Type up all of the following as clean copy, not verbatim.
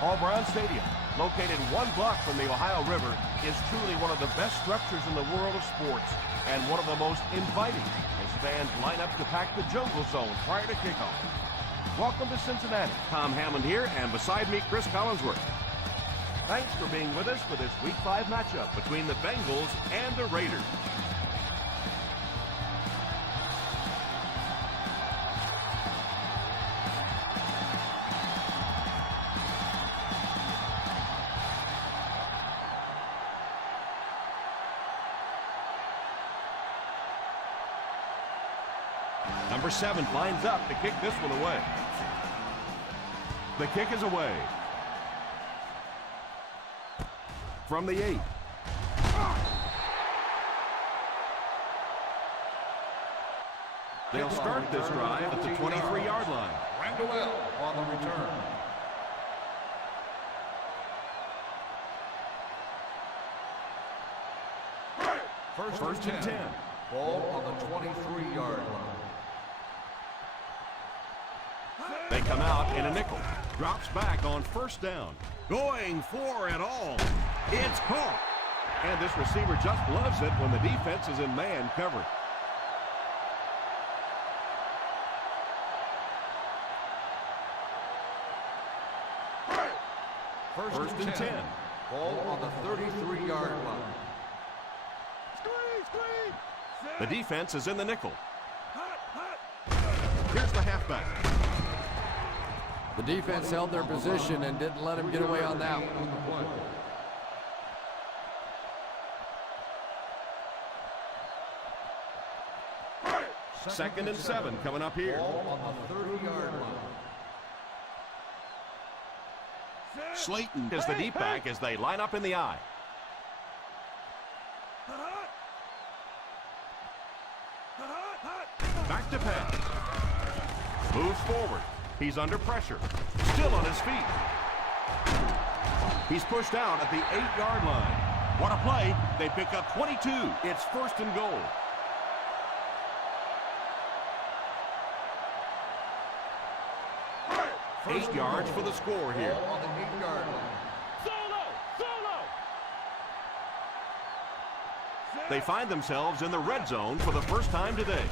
All-Brown Stadium, located 1 block from the Ohio River, is truly one of the best structures in the world of sports and one of the most inviting as fans line up to pack the jungle zone prior to kickoff. Welcome to Cincinnati. Tom Hammond here, and beside me, Chris Collinsworth. Thanks for being with us for this Week 5 matchup between the Bengals and the Raiders. Number 7 lines up to kick this one away. The kick is away. From the 8. They'll start this drive at the 23-yard line. Randall on the return. First and 10. Ball on the 23-yard line. They come out in a nickel. Drops back on first down. Going for it all. It's caught. And this receiver just loves it when the defense is in man coverage. First and 10. Ball on the 33-yard line. The defense is in the nickel. Here's the halfback. The defense held their position and didn't let him get away on that one. Second and 7 coming up here. Ball on the 30-yard line. Slayton is the deep back as they line up in the I. Back to pass. Moves forward. He's under pressure. Still on his feet. He's pushed out at the 8-yard line. What a play. They pick up 22. It's first and goal. First 8 yards for the score here. Ball on the 8-yard line. They find themselves in the red zone for the first time today.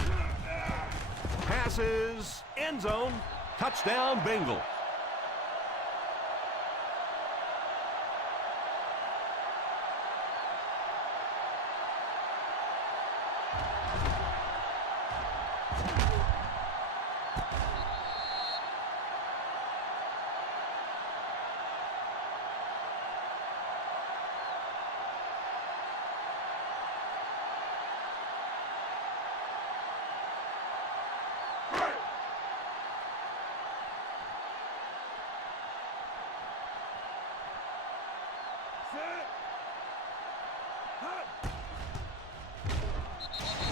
Passes, end zone, touchdown Bengals.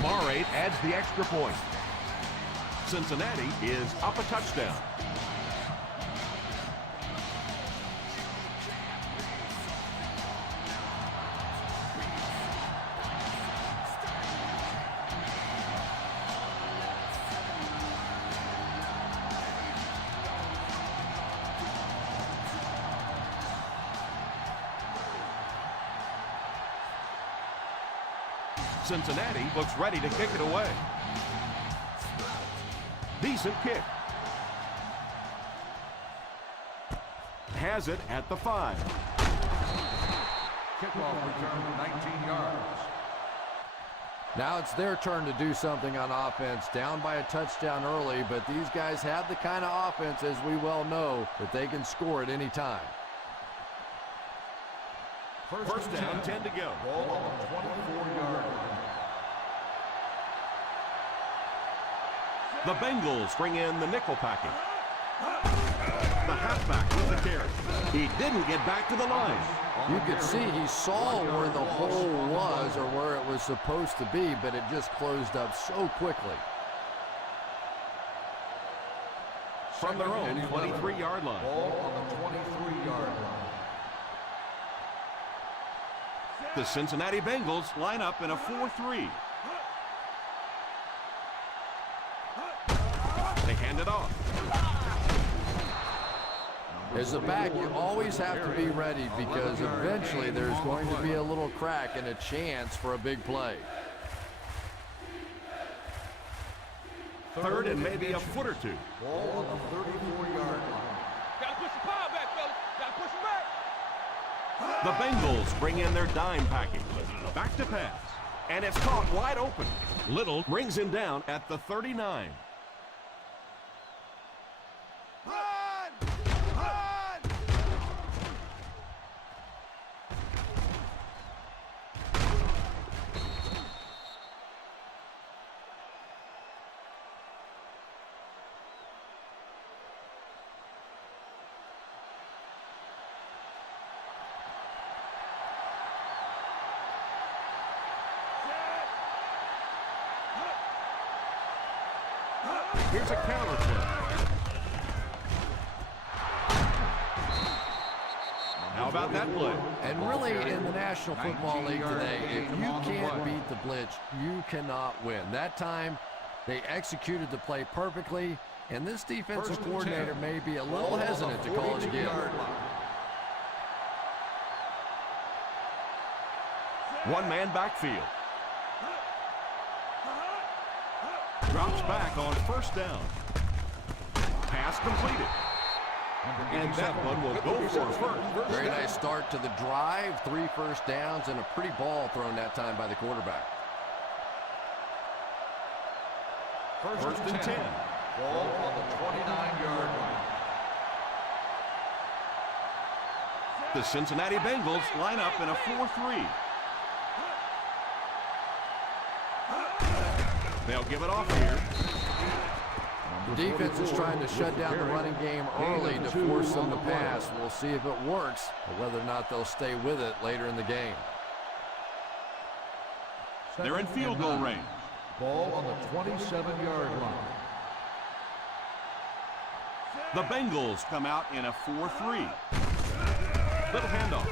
Marade adds the extra point. Cincinnati is up a touchdown. Cincinnati looks ready to kick it away. Decent kick. Has it at the 5. Kickoff return 19 yards. Now it's their turn to do something on offense. Down by a touchdown early, but these guys have the kind of offense, as we well know, that they can score at any time. First down, 10 to go. Ball on the 24-yard line. The Bengals bring in the nickel packing. The halfback with the carry. He didn't get back to the line. You could see he saw where the hole was or where it was supposed to be, but it just closed up so quickly. From their own 23-yard line. Ball on the 23-yard line. The Cincinnati Bengals line up in a 4-3. They hand it off. As a back, you always have to be ready because eventually there's going to be a little crack and a chance for a big play. Third and maybe a foot or two. Ball on the 34-yard line. Gotta push the power back, fellas. Gotta push him back. The Bengals bring in their dime package. Back to pass. And it's caught wide open. Little brings him down at the 39. Here's a counter play. How about that play? And really, in the National Football League today, if you can't beat the blitz, you cannot win. That time, they executed the play perfectly, and this defensive coordinator may be a little hesitant to call it again. One-man backfield. Drops back on first down. Pass completed. And that one will go for first. Very nice start to the drive. 3 first downs and a pretty ball thrown that time by the quarterback. First and 10. Ball on the 29-yard line. The Cincinnati Bengals line up in a 4-3. They'll give it off here. The defense is trying to shut down the running game early to force them to pass. We'll see if it works, or whether or not they'll stay with it later in the game. They're in field goal range. Ball on the 27-yard line. The Bengals come out in a 4-3. Little handoff.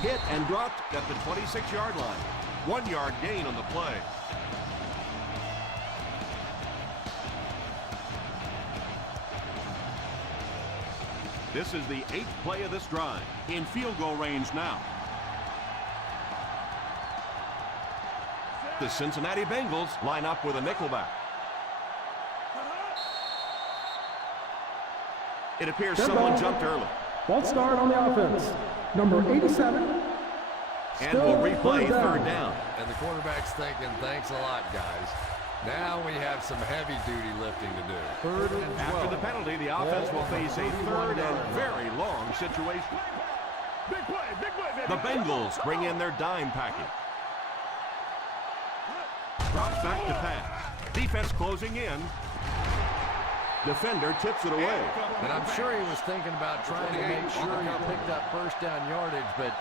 Hit and dropped at the 26-yard line. 1-yard gain on the play. This is the 8th play of this drive. In field goal range now. The Cincinnati Bengals line up with a nickelback. It appears someone jumped early. False start on the offense. Number 87. And we'll replay third down. And the quarterback's thinking, thanks a lot, guys. Now we have some heavy-duty lifting to do. Third and 12. After the penalty, the offense will face a third and very long situation. Big play, baby. The Bengals bring in their dime package. Drops back to pass. Defense closing in. Defender tips it away. And I'm sure he was thinking about trying to make sure he picked up first down yardage, but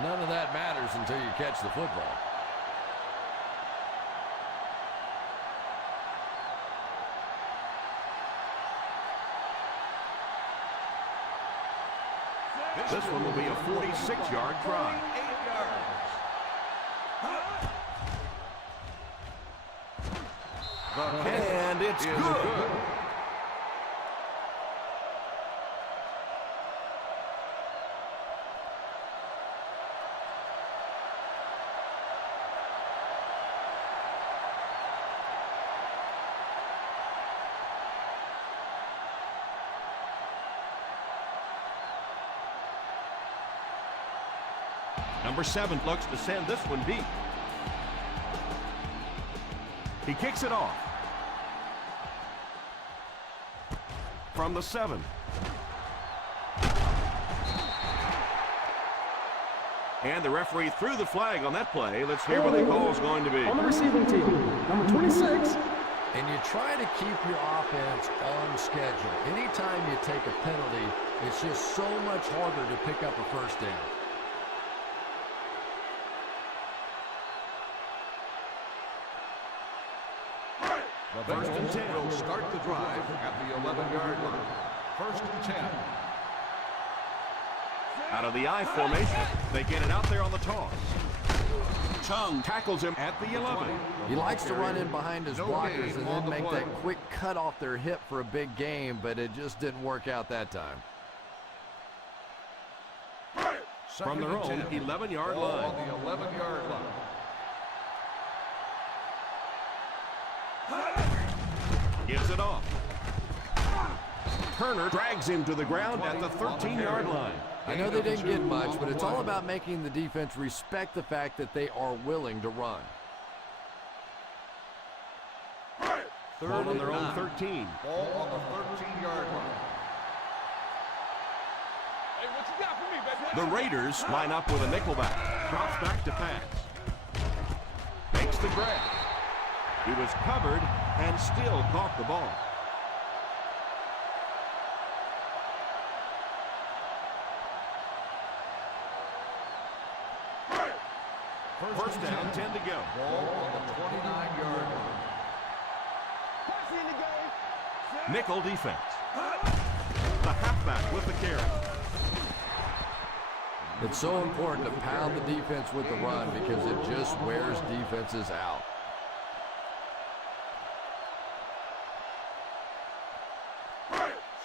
none of that matters until you catch the football. This one will be a 46-yard try. 8 yards. And it's good. Number 7 looks to send this one deep. He kicks it off. From the 7. And the referee threw the flag on that play. Let's hear what the call is going to be. On the receiving team, number 26. And you try to keep your offense on schedule. Anytime you take a penalty, it's just so much harder to pick up a first down. The Bengals will start the drive at the 11-yard line. First and 10. Out of the I formation, they get it out there on the toss. Chung tackles him at the 11. He likes to run in behind his blockers and then make that quick cut off their hip for a big game, but it just didn't work out that time. From their own 11-yard line. On the 11-yard line. Gives it off. Turner drags him to the ground at the 13-yard line. I know they didn't get much, but it's all about making the defense respect the fact that they are willing to run. Ball on their own 13. Ball on the 13-yard line. Hey, what you got for me, baby? The Raiders line up with a nickelback. Drops back to pass. Makes the grab. He was covered and still caught the ball. First down, 10 to go. Ball on the 29-yard line. Nickel defense. The halfback with the carry. It's so important to pound the defense with the run because it just wears defenses out.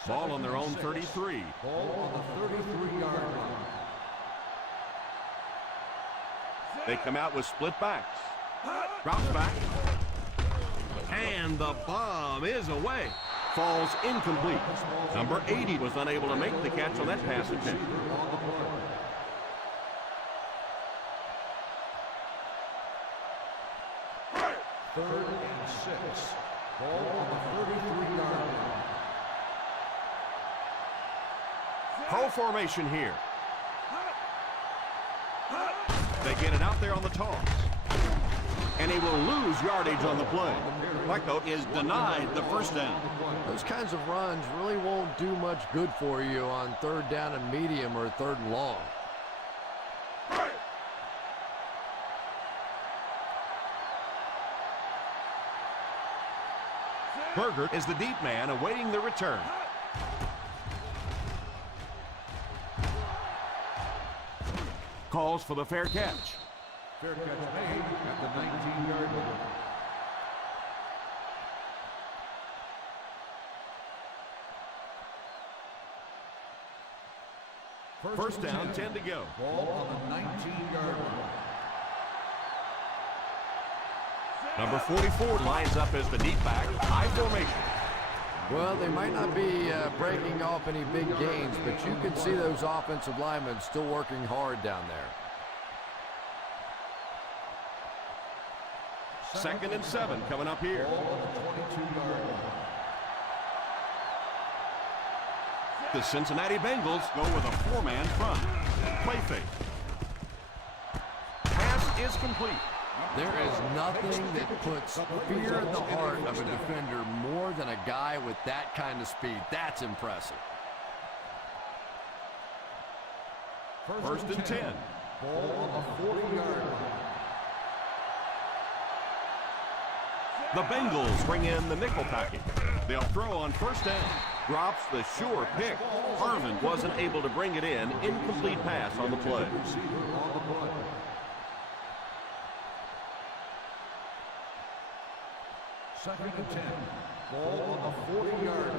Ball on their own 33. Ball on the 33-yard line. They come out with split backs. Drops back. And the bomb is away. Falls incomplete. Number 80 was unable to make the catch on that pass attempt. Third and 6. Ball on the 33-yard line. Pro formation here. They get it out there on the toss. And he will lose yardage on the play. Flacco is denied the first down. Those kinds of runs really won't do much good for you on third down and medium or third and long. Berger is the deep man awaiting the return. Calls for the fair catch. Fair catch made at the 19-yard line. First down, 10 to go. Ball on the 19-yard line. Number 44 lines up as the deep back, high formation. Well, they might not be breaking off any big gains, but you can see those offensive linemen still working hard down there. 2nd and 7 coming up here. Ball on the 22-yard line. The Cincinnati Bengals go with a 4-man front. Play fake. Pass is complete. There is nothing that puts fear in the heart of a defender more than a guy with that kind of speed. That's impressive. First and 10. Ball on the 40-yard line. The Bengals bring in the nickel package. They'll throw on first down. Drops the sure pick. Harvin wasn't able to bring it in. Incomplete pass on the play. Receiver on the play. Second and 10. Ball on the 40-yard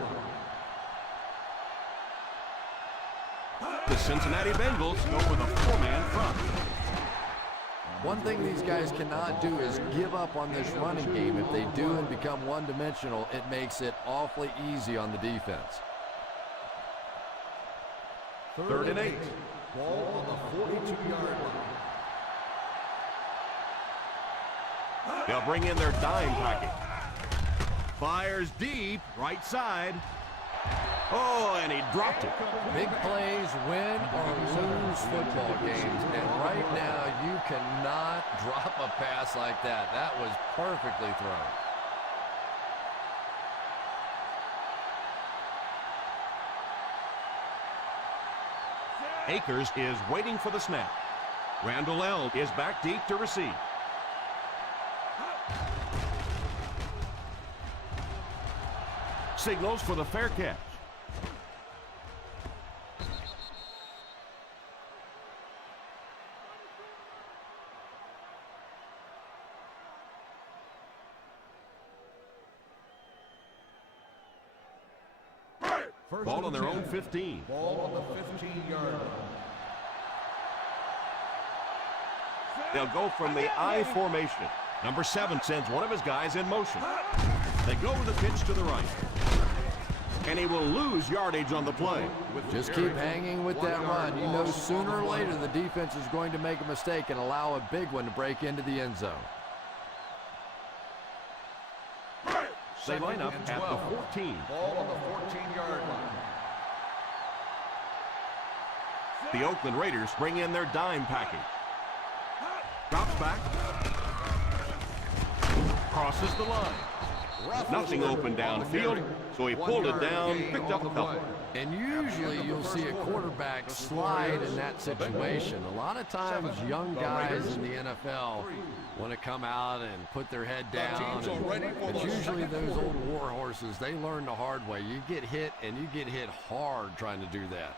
line. The Cincinnati Bengals go with a 4-man front. One thing these guys cannot do is give up on this running game. If they do and become one-dimensional, it makes it awfully easy on the defense. Third and 8. Ball on the 42-yard line. They'll bring in their dime package. Fires deep, right side. Oh, and he dropped it. Big plays win or lose football games, and right now you cannot drop a pass like that. That was perfectly thrown. Akers is waiting for the snap. Randall L. is back deep to receive. Signals for the fair catch. Ball on their own 15. Ball on the 15-yard line. They'll go from the I formation. Number 7 sends one of his guys in motion. They go with the pitch to the right. And he will lose yardage on the play. Just keep hanging with that run. You know sooner or later the defense is going to make a mistake and allow a big one to break into the end zone. They line up at the 14. Ball on the 14-yard line. The Oakland Raiders bring in their dime package. Drops back. Crosses the line. Nothing open downfield, so he pulled it down, picked up a couple. And usually you'll see a quarterback slide in that situation. A lot of times young guys in the NFL want to come out and put their head down. But usually those old war horses, they learn the hard way. You get hit, and you get hit hard trying to do that.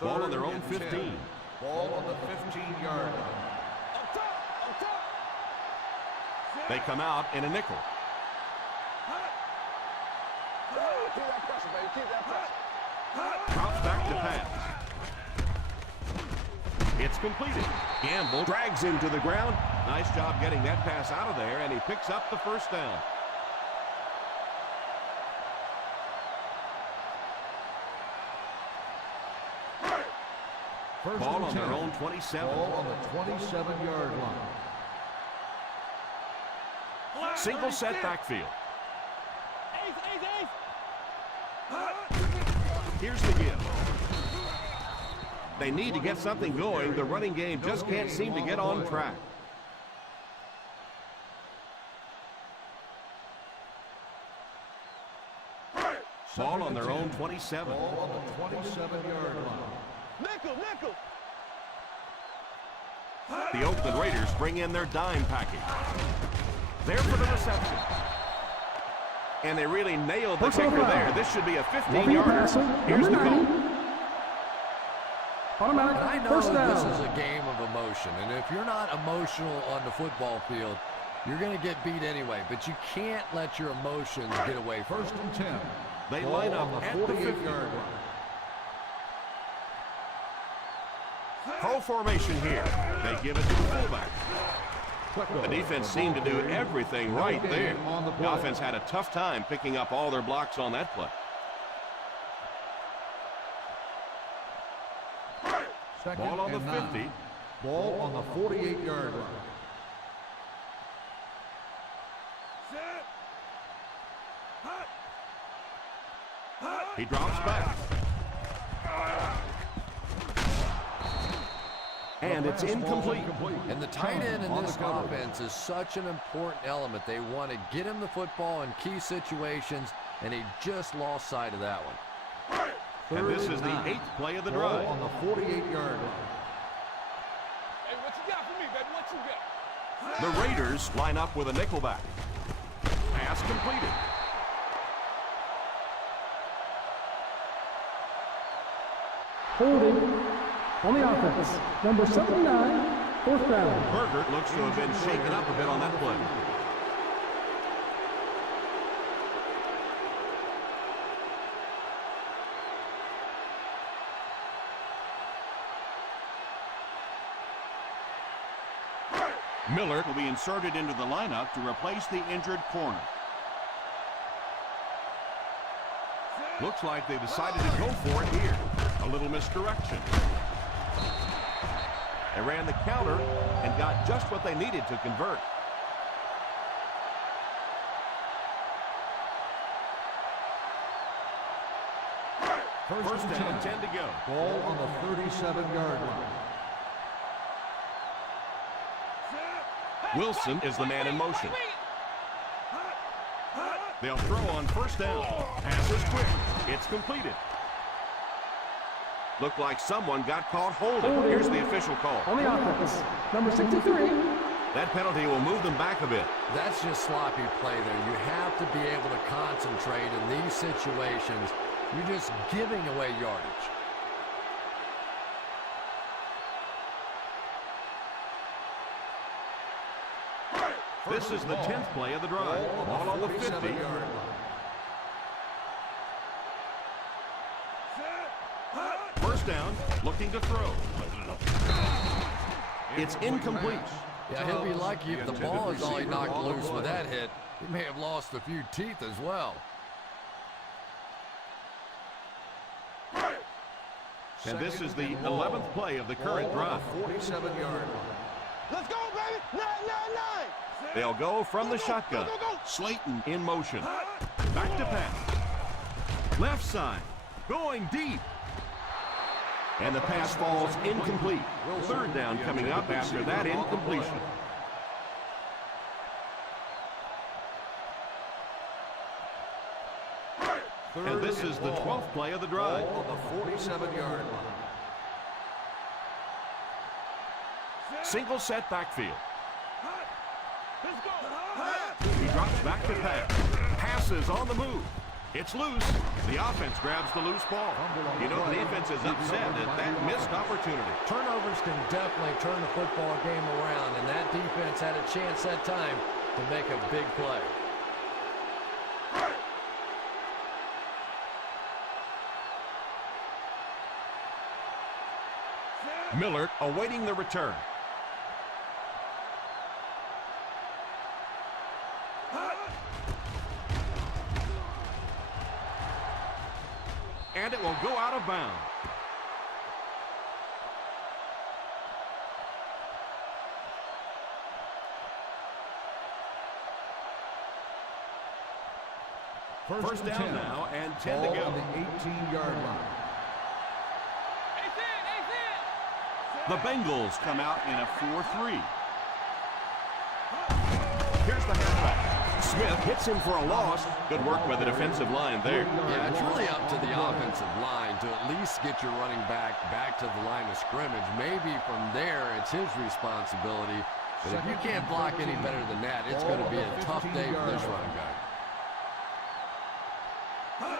Ball on their own 15. Ball on the 15-yard line. They come out in a nickel. Keep that pressure, baby. Keep that pressure. Drops back to pass. It's completed. Gamble drags him to the ground. Nice job getting that pass out of there, and he picks up the first down. Ball on their own 27. Ball on the 27-yard line. Single set backfield. Here's the give. They need to get something going. The running game just can't seem to get on track. Ball on their own 27. Ball on the 27-yard line. Nickel. The Oakland Raiders bring in their dime package. There for the reception. And they really nailed the kicker there. This should be a 15-yarder. Here's the call. And I know this is a game of emotion, and if you're not emotional on the football field, you're going to get beat anyway. But you can't let your emotions get away from you. 1st and 10. They line up on at the the 48-yard line. Pro formation here. They give it to the fullback. The defense seemed to do everything right there. The offense had a tough time picking up all their blocks on that play. Ball on the 50. Ball on the 48-yard line. He drops back. And it's incomplete. And the tight end in this offense is such an important element. They want to get him the football in key situations, and he just lost sight of that one. And this is the 8th play of the drive. On the 48-yard line. Hey, what you got for me, baby? What you got? The Raiders line up with a nickelback. Pass completed. Holding on the offense. Number 79, 4th down. Bergert looks to have been shaken up a bit on that play. Miller will be inserted into the lineup to replace the injured corner. Looks like they decided to go for it here. A little misdirection. They ran the counter and got just what they needed to convert. First down, 10 to go. Ball on the 37-yard line. Wilson is the man in motion. They'll throw on first down. Pass is quick. It's completed. Looked like someone got caught holding. Here's the official call. On the offense. Number 63. That penalty will move them back a bit. That's just sloppy play there. You have to be able to concentrate in these situations. You're just giving away yardage. This is the 10th play of the drive. Ball on the 50. First down, looking to throw. It's incomplete. Yeah, he'll be lucky if the ball is all he knocked loose with that hit. He may have lost a few teeth as well. And this is the 11th play of the current drive. 47-yard. Let's go, baby. 9. They'll go from the shotgun. Go. Slayton in motion. Back to pass. Left side. Going deep. And the pass falls incomplete. Third down coming up after that incompletion. And this is the 12th play of the drive. On the 47-yard line. Single set backfield. Let's go. He drops back to pass. Passes on the move. It's loose. The offense grabs the loose ball. You know, the defense is upset at that missed opportunity. Turnovers can definitely turn the football game around, and that defense had a chance that time to make a big play. Millard awaiting the return. And it will go out of bounds. First down now and 10 to go. On the 18-yard line. The Bengals come out in a 4-3. Here's the halfback. Smith hits him for a loss. Good work by the defensive line there. Yeah, it's really up to the offensive line to at least get your running back to the line of scrimmage. Maybe from there it's his responsibility. But if you can't block any better than that, it's going to be a tough day for this running back.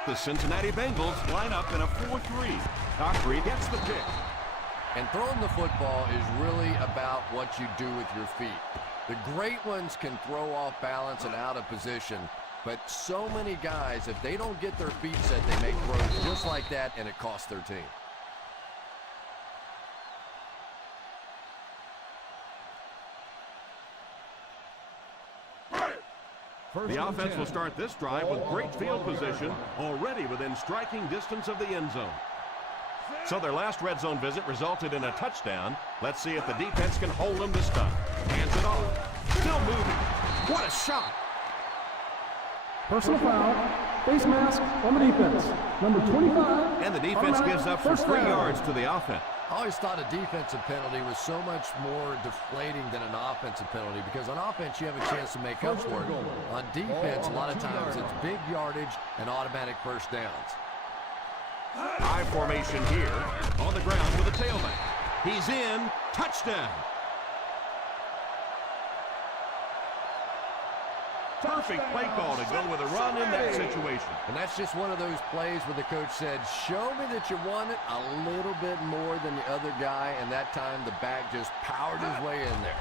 The Cincinnati Bengals line up in a 4-3. Dockery gets the pick. And throwing the football is really about what you do with your feet. The great ones can throw off balance and out of position, but so many guys, if they don't get their feet set, they make throws just like that, and it costs their team. The offense will start this drive with great field position, already within striking distance of the end zone. So their last red zone visit resulted in a touchdown. Let's see if the defense can hold them this time. Hands it off. Still moving. What a shot. Personal foul. Face mask on the defense. Number 25. And the defense gives up for 3 yards to the offense. I always thought a defensive penalty was so much more deflating than an offensive penalty, because on offense you have a chance to make up for it. On defense, a lot of times it's big yardage and automatic first downs. High formation here. On the ground with a tailback. He's in. Touchdown. Perfect play call to go with a run in that situation. And that's just one of those plays where the coach said, show me that you want it a little bit more than the other guy, and that time the back just powered his way in there.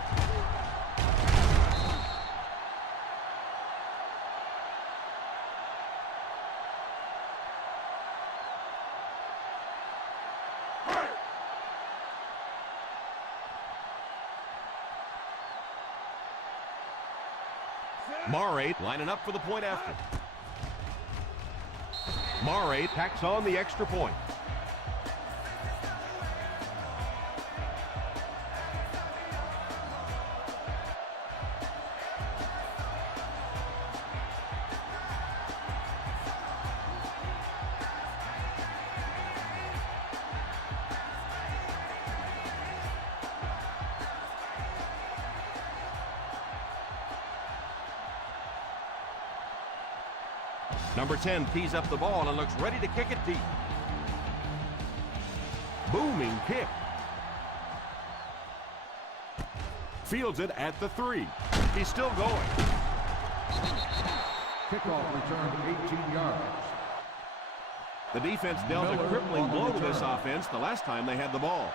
Murray lining up for the point after. Murray tacks on the extra point. Number 10 tees up the ball and looks ready to kick it deep. Booming kick. Fields it at the 3. He's still going. Kickoff returned 18 yards. The defense dealt a crippling blow to this offense the last time they had the ball.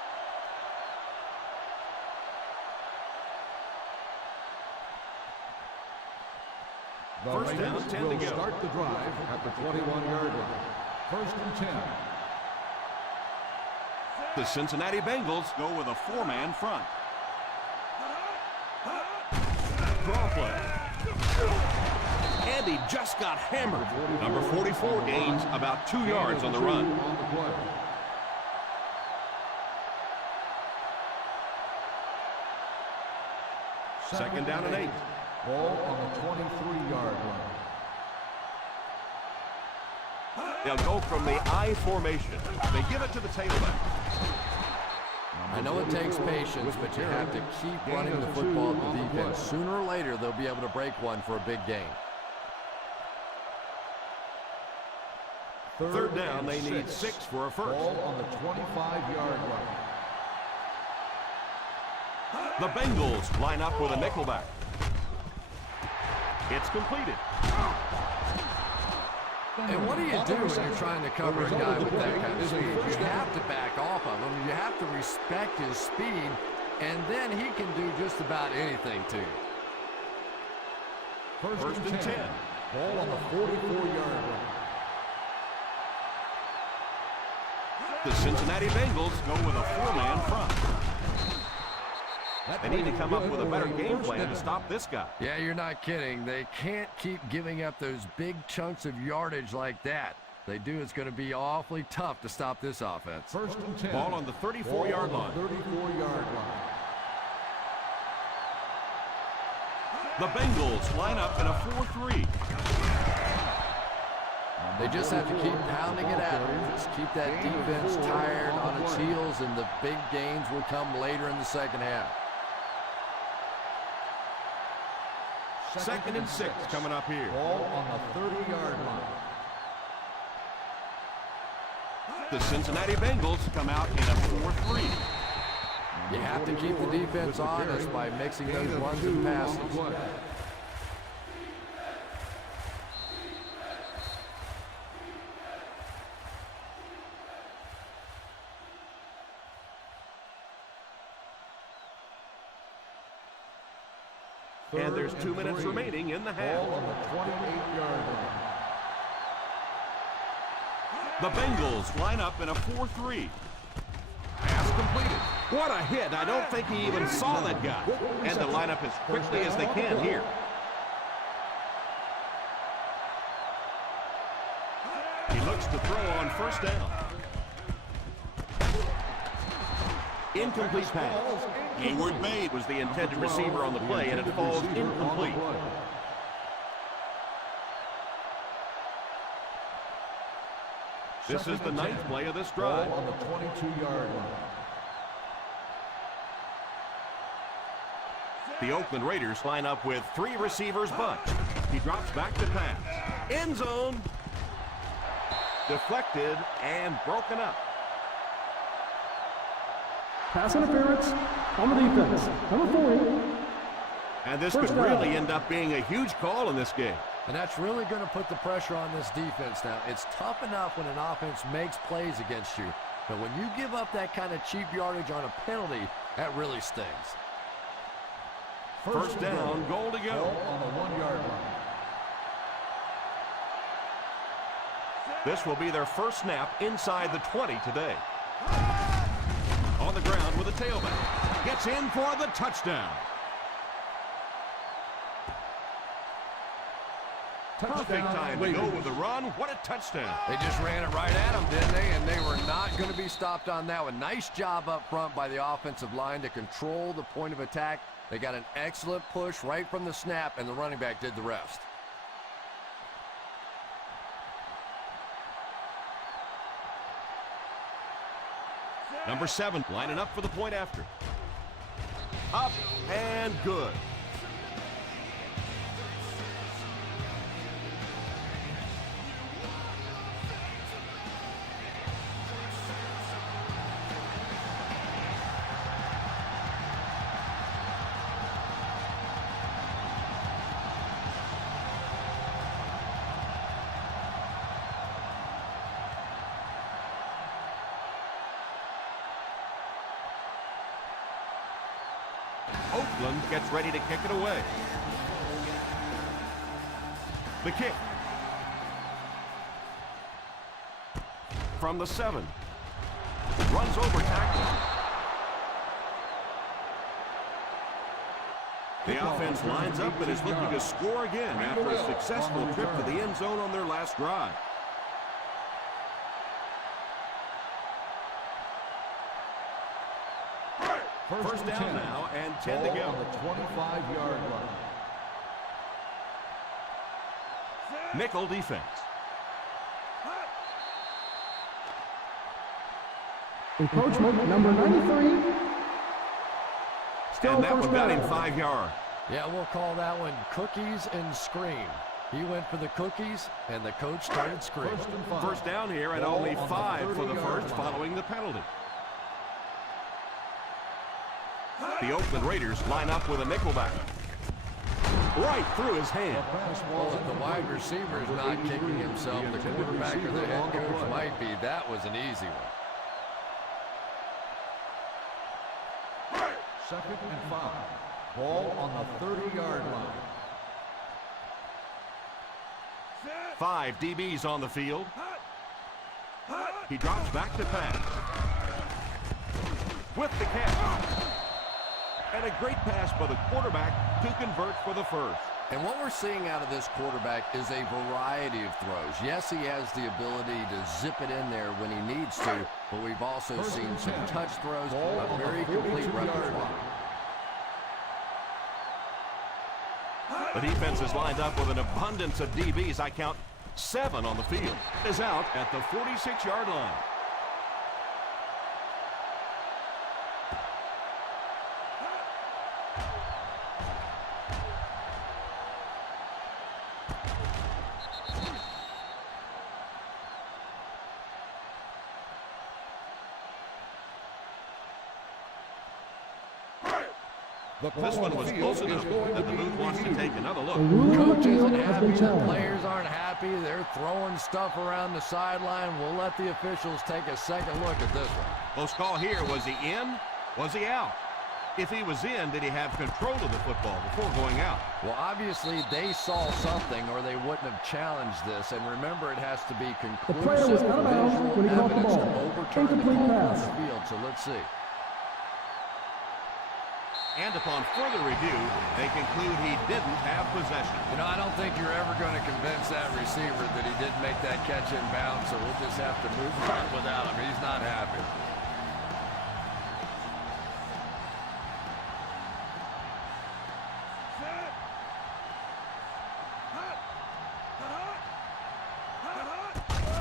First down, 10 to will go. start the drive at the 21-yard line. First and 10. The Cincinnati Bengals go with a four-man front. Draw play. And he just got hammered. Number 44 gains about 2 yards on the run. Second down and 8. Ball on the 23-yard line. They'll go from the I formation. They give it to the tailback. I know it takes patience, but you have to keep running the football at the defense. Sooner or later, they'll be able to break one for a big gain. Third down, they need 6 for a first. Ball on the 25-yard line. The Bengals line up with a nickelback. It's completed. And what do you do when you're trying to cover a guy with that kind of speed? You have to back off of him. You have to respect his speed, and then he can do just about anything to you. First and 10. Ball on the 44-yard line. The Cincinnati Bengals go with a four-man front. They need to come up with a better game plan to stop this guy. Yeah, you're not kidding. They can't keep giving up those big chunks of yardage like that. If they do, it's going to be awfully tough to stop this offense. First and 10. Ball on the 34-yard line. 34-yard line. The Bengals line up in a 4-3. They just have to keep pounding it at them. Just keep that defense tired on its heels, and the big gains will come later in the second half. Second and 6 coming up here. Ball on the 30-yard line. The Cincinnati Bengals come out in a 4-3. You have to keep the defense honest by mixing those runs and passes. And there's 2 minutes remaining in the half. Ball on the 28-yard line. The Bengals line up in a 4-3. Pass completed. What a hit. I don't think he even saw that guy. And to line up as quickly as they can here. He looks to throw on first down. Incomplete pass. Hayward Maid was the intended receiver on the play, and it falls incomplete. This is the 9th play of this drive. Ball on the 22-yard line. The Oakland Raiders line up with 3 receivers bunch. He drops back to pass. End zone. Deflected and broken up. Pass interference on the defense. Number 40. And this could really end up being a huge call in this game. And that's really going to put the pressure on this defense now. It's tough enough when an offense makes plays against you, but when you give up that kind of cheap yardage on a penalty, that really stings. First down, goal to go. Ball on the 1-yard line. This will be their first snap inside the 20 today. On the ground with a tailback. Gets in for the touchdown. Perfect time to go with the run. What a touchdown. They just ran it right at them, didn't they? And they were not going to be stopped on that one. Nice job up front by the offensive line to control the point of attack. They got an excellent push right from the snap, and the running back did the rest. Number 7 lining up for the point after. Up and good. Oakland gets ready to kick it away. The kick. From the 7. Runs over tackle. The offense lines up and is looking to score again after a successful trip to the end zone on their last drive. First down now and 10 to go. On the 25-yard line. Nickel defense. Encroachment number 93. Still And that first one got down. him 5 yards. Yeah, we'll call that one cookies and scream. He went for the cookies, and the coach started screaming. First down here and only 5 for the first following the penalty. The Oakland Raiders line up with a nickelback. Right through his hand. Well, if the wide receiver is not kicking himself, the quarterback or the head coach might be. That was an easy one. Second and 5. Ball on the 30-yard line. 5 DBs on the field. He drops back to pass. With the catch. And a great pass by the quarterback to convert for the first. And what we're seeing out of this quarterback is a variety of throws. Yes, he has the ability to zip it in there when he needs to, but we've also seen some touch throws, a very complete repertoire. The defense is lined up with an abundance of DBs. I count 7 on the field. Is out at the 46-yard line. This one was close enough that the booth wants to take another look. Coach isn't happy, the players aren't happy, they're throwing stuff around the sideline. We'll let the officials take a second look at this one. Close call here. Was he in? Was he out? If he was in, did he have control of the football before going out? Well, obviously they saw something or they wouldn't have challenged this. And remember, it has to be The player was conclusive out of bounds visual when he caught the evidence to ball. overturn the Incomplete call on pass. the field. So let's see. And upon further review, they conclude he didn't have possession. You know, I don't think you're ever going to convince that receiver that he didn't make that catch in bounds, so we'll just have to move on without him. He's not happy.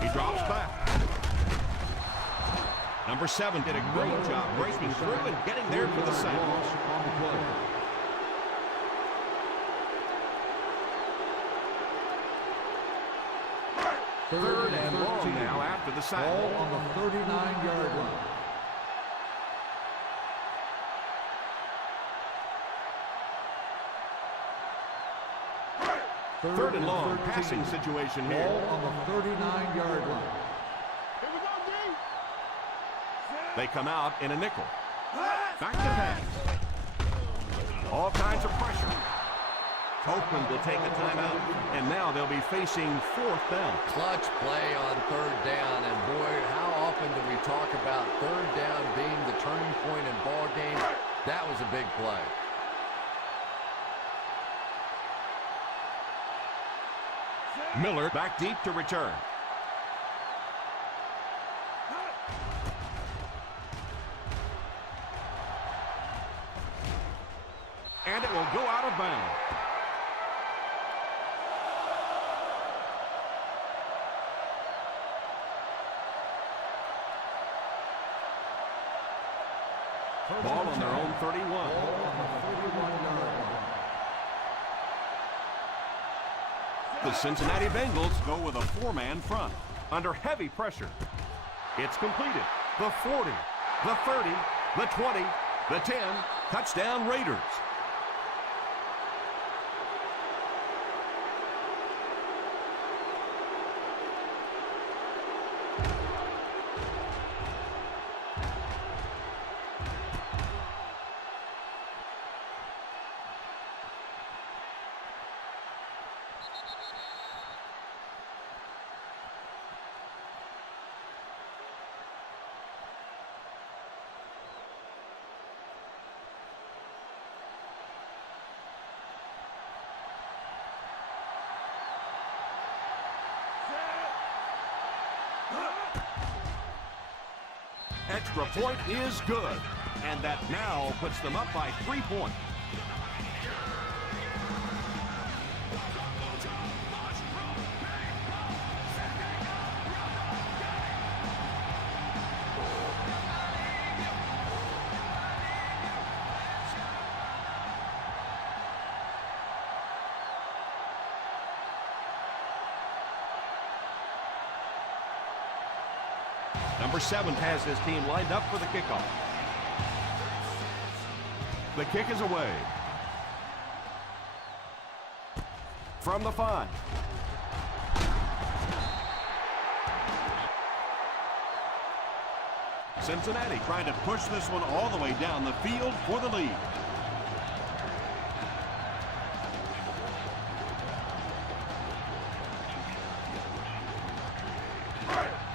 He drops back. Number 7 did a great job breaking through and getting there for the sack. On the play. Third and long now after the sack. Ball on the 39-yard line. Third and long passing situation here. Ball on the 39-yard line. Here we go, D. They come out in a nickel. Back to pass. All kinds of pressure. Oakland will take a timeout, and now they'll be facing 4th down. Clutch play on 3rd down, and boy, how often do we talk about 3rd down being the turning point in ball games? That was a big play. Miller back deep to return. And it will go out of bounds. Ball on their own 31. Ball on the 31-yard line. The Cincinnati Bengals go with a 4-man front under heavy pressure. It's completed. The 40, the 30, the 20, the 10. Touchdown Raiders. Extra point is good. And that now puts them up by 3 points. Number 7 has his team lined up for the kickoff. The kick is away. From the 5. Cincinnati trying to push this one all the way down the field for the lead.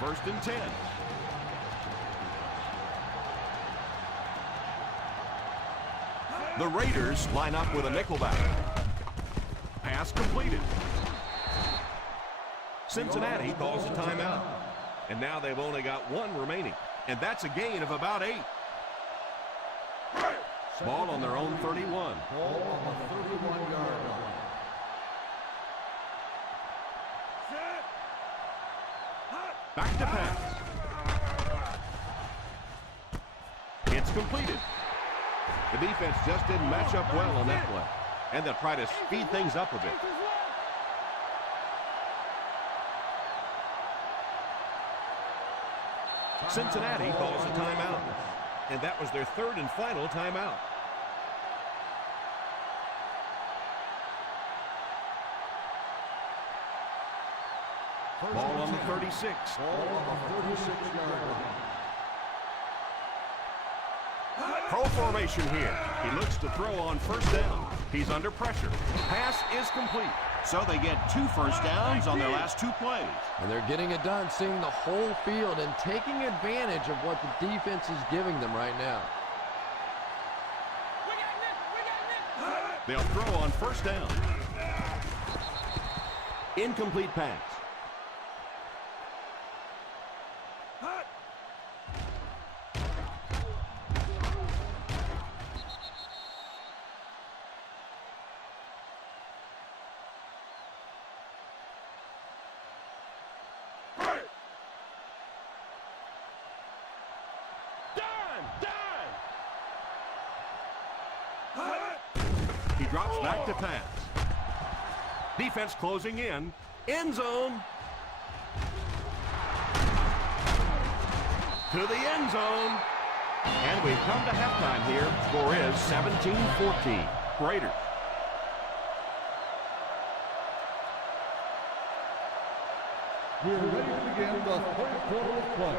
First and 10. The Raiders line up with a nickelback. Pass completed. Cincinnati calls a timeout. And now they've only got 1 remaining. And that's a gain of about 8. Ball on their own 31. Ball on the 31-yard line. Back to pass. It's completed. The defense just didn't match up well on that play. And they'll try to speed things up a bit. Cincinnati calls a timeout. And that was their 3rd and final timeout. Ball on the 36. Ball on the 36-yard line. Pro formation here. He looks to throw on first down. He's under pressure. Pass is complete. So they get 2 first downs on their last 2 plays. And they're getting it done, seeing the whole field and taking advantage of what the defense is giving them right now. They'll throw on first down. Incomplete pass. He drops back to pass. Defense closing in. End zone. To the end zone. And we've come to halftime here. Score is 17-14. Raiders. We're ready to begin the 3rd quarter of play.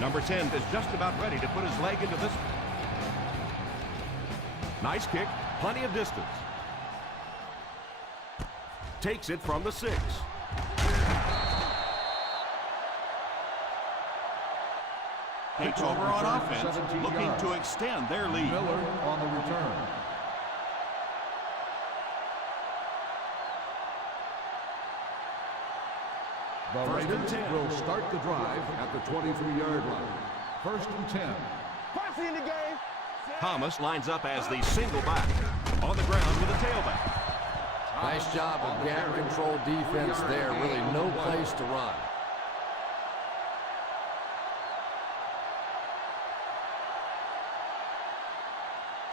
Number 10 is just about ready to put his leg into this one. Nice kick, plenty of distance. Takes it from the 6. Takes over on offense, looking to extend their lead. Miller on the return. The Raiders will start the drive at the 23-yard line. First and 10. Posse in the game. Thomas lines up as the single back. On the ground with a tailback. Nice job of gap control defense there. Really no place to run.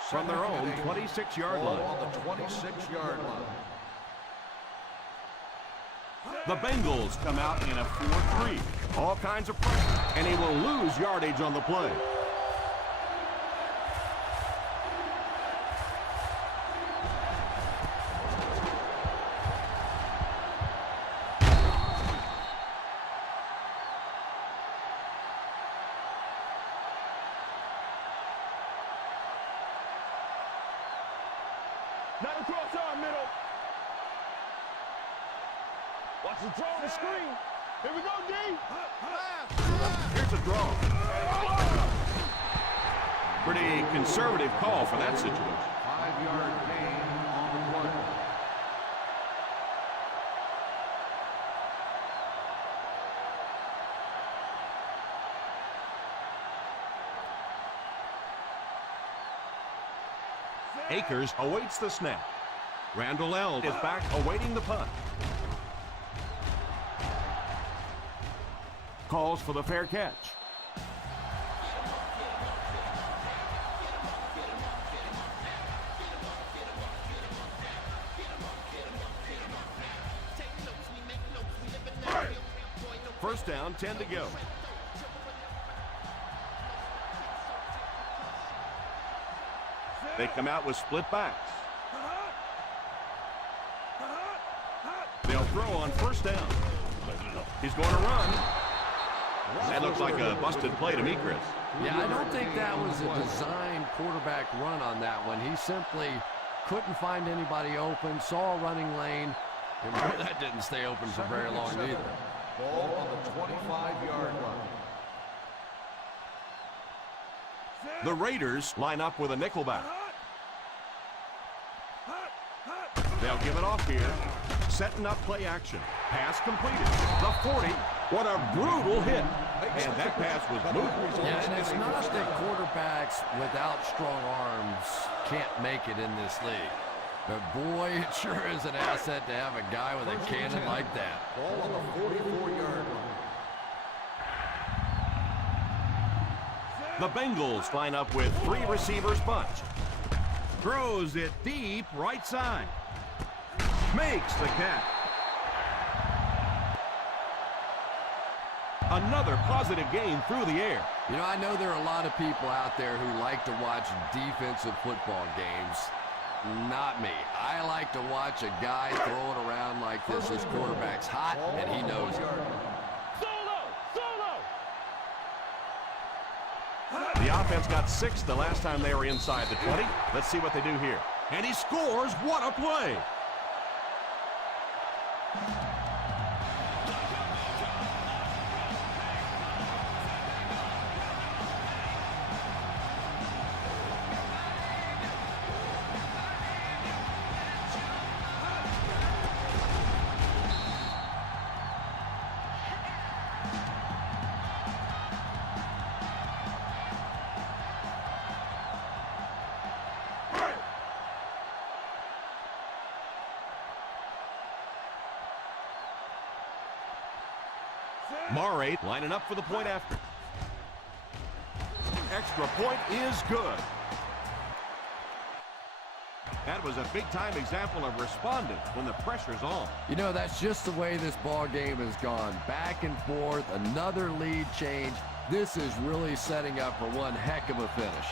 From their own 26-yard Ball line. on the 26-yard line. The Bengals come out in a 4-3. All kinds of pressure, and he will lose yardage on the play. Not across our middle. Watch the throw the screen. Here we go, D. Here's a draw. Pretty conservative call for that situation. 5-yard gain on the play. Akers awaits the snap. Randall L. is back awaiting the punt. Calls for the fair catch. First down, 10 to go. They come out with split backs. They'll throw on first down. He's going to run. That looks like a busted play to me, Chris. Yeah, I don't think that was a designed quarterback run on that one. He simply couldn't find anybody open, saw a running lane, and boy, that didn't stay open for very long either. Ball on the 25-yard line. The Raiders line up with a nickelback. They'll give it off here. Setting up play action. Pass completed. The 40. What a brutal hit. And that pass was moved. Yeah, and it's not that quarterbacks without strong arms can't make it in this league. But boy, it sure is an asset to have a guy with a cannon like that. Ball on the 44-yard line. The Bengals line up with 3 receivers bunch. Throws it deep right side. Makes the catch. Another positive gain through the air. You know, I know there are a lot of people out there who like to watch defensive football games. Not me. I like to watch a guy throw it around like this. His quarterback's hot, and he knows it. The offense got 6 the last time they were inside the 20. Let's see what they do here. And he scores. What a play. Murray lining up for the point after. Extra point is good. That was a big-time example of responding when the pressure's on. You know, that's just the way this ball game has gone. Back and forth, another lead change. This is really setting up for one heck of a finish.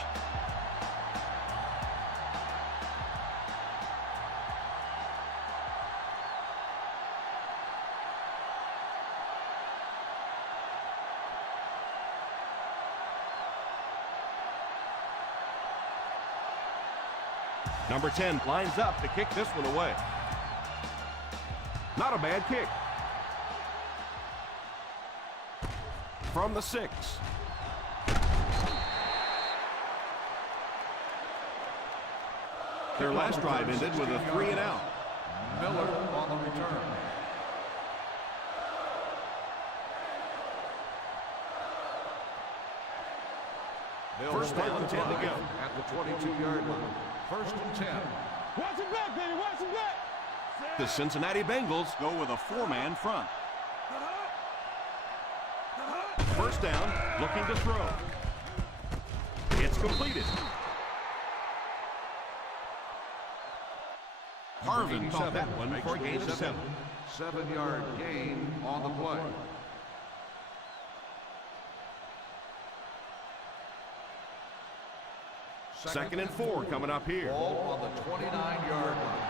Number 10 lines up to kick this one away. Not a bad kick. From the 6. Their last drive ended with a 3-and-out. Miller on the return. First down, 10 to go. At the 22-yard line. First and 10. Watch it back, baby. Watch it back. The Cincinnati Bengals go with a 4-man front. First down, looking to throw. It's completed. Harvin caught that one for a gain of 7. 7-yard gain on the play. Second and 4 coming up here. Ball on the 29-yard line.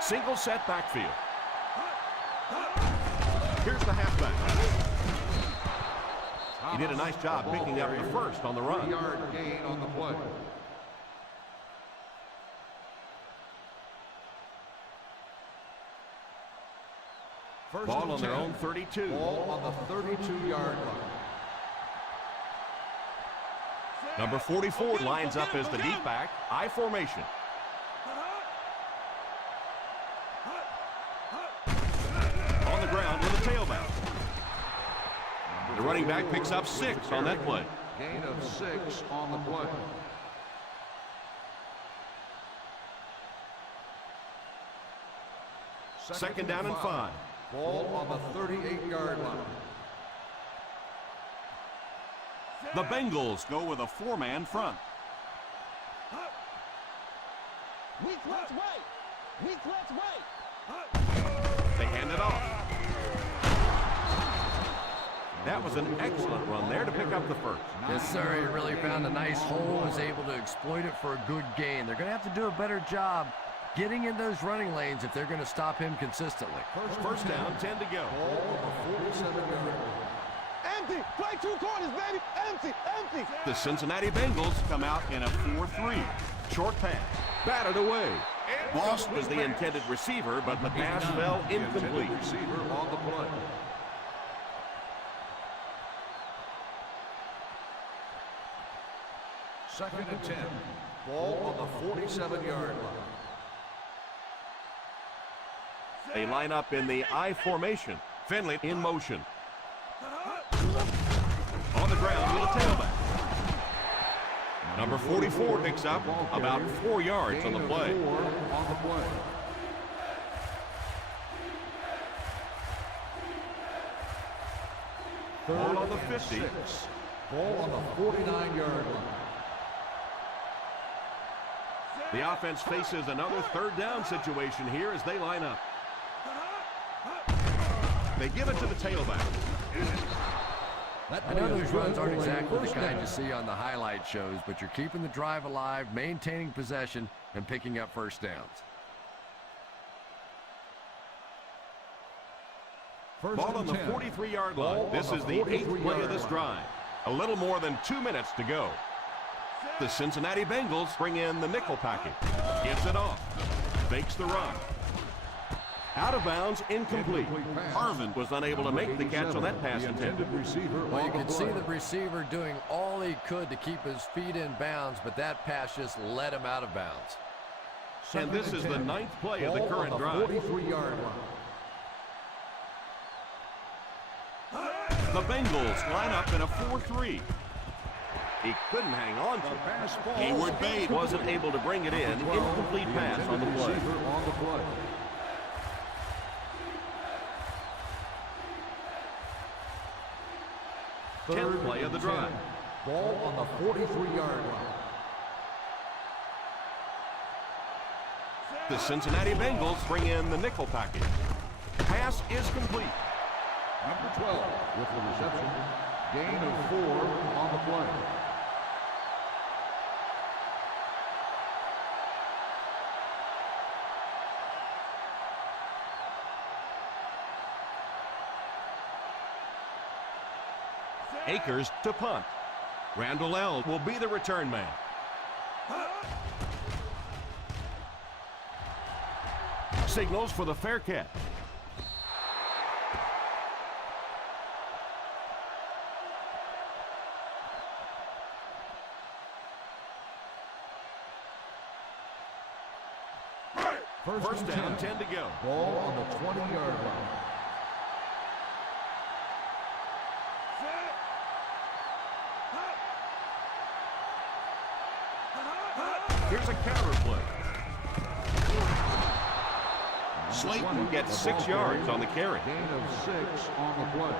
Single set backfield. Here's the halfback. He did a nice job picking up the first on the run. 3-yard gain on the play. Ball on their own 32. Ball on the 32-yard line. Number 44 lines up as the deep back, I formation. On the ground with a tailback. The running back picks up 6 on that play. Gain of 6 on the play. Second down and 5. Ball on the 38-yard line. The Bengals go with a 4-man front. Weak left way. Weak left way. They hand it off. That was an excellent run there to pick up the first. Yes, sir. He really found a nice hole, was able to exploit it for a good gain. They're going to have to do a better job getting in those running lanes if they're going to stop him consistently. First down, 10 to go. Ball on the 47-yard line. Empty. Play 2 corners, baby. Empty. Empty. The Cincinnati Bengals come out in a 4-3. Short pass. Batted away. Lost was the intended receiver, but the pass fell incomplete. Receiver on the play. Second and 10. Ball on the 47-yard line. They line up in the I formation. Finley in motion. On the ground with a tailback. Number 44 picks up about 4 yards on the play. Gain of 4 on the play. Ball on the 50. Ball on the 49-yard line. The offense faces another third down situation here as they line up. They give it to the tailback. I know those runs aren't exactly the kind you see on the highlight shows, but you're keeping the drive alive, maintaining possession, and picking up first downs. Ball on the 43-yard line. This is the 8th play of this drive. A little more than 2 minutes to go. The Cincinnati Bengals bring in the nickel package. Gets it off. Fakes the run. Out of bounds, incomplete. Harvin was unable to make the catch on that pass attempt. Well, you can see the receiver doing all he could to keep his feet in bounds, but that pass just let him out of bounds. And this is the 9th play of the current drive. 43-yard line. The Bengals line up in a 4-3. He couldn't hang on to it. Hayward Bay wasn't able to bring it in. Incomplete pass on the play. On the play. Tenth play of the drive. Ball on the 43-yard line. The Cincinnati Bengals bring in the nickel package. Pass is complete. Number 12 with the reception. Gain of 4 on the play. Akers to punt. Randall L. will be the return man. Signals for the fair catch. First down, 10 to go. Ball on the 20-yard line. Here's a counter play. Slayton gets 6 yards on the carry. Gain of 6 on the play.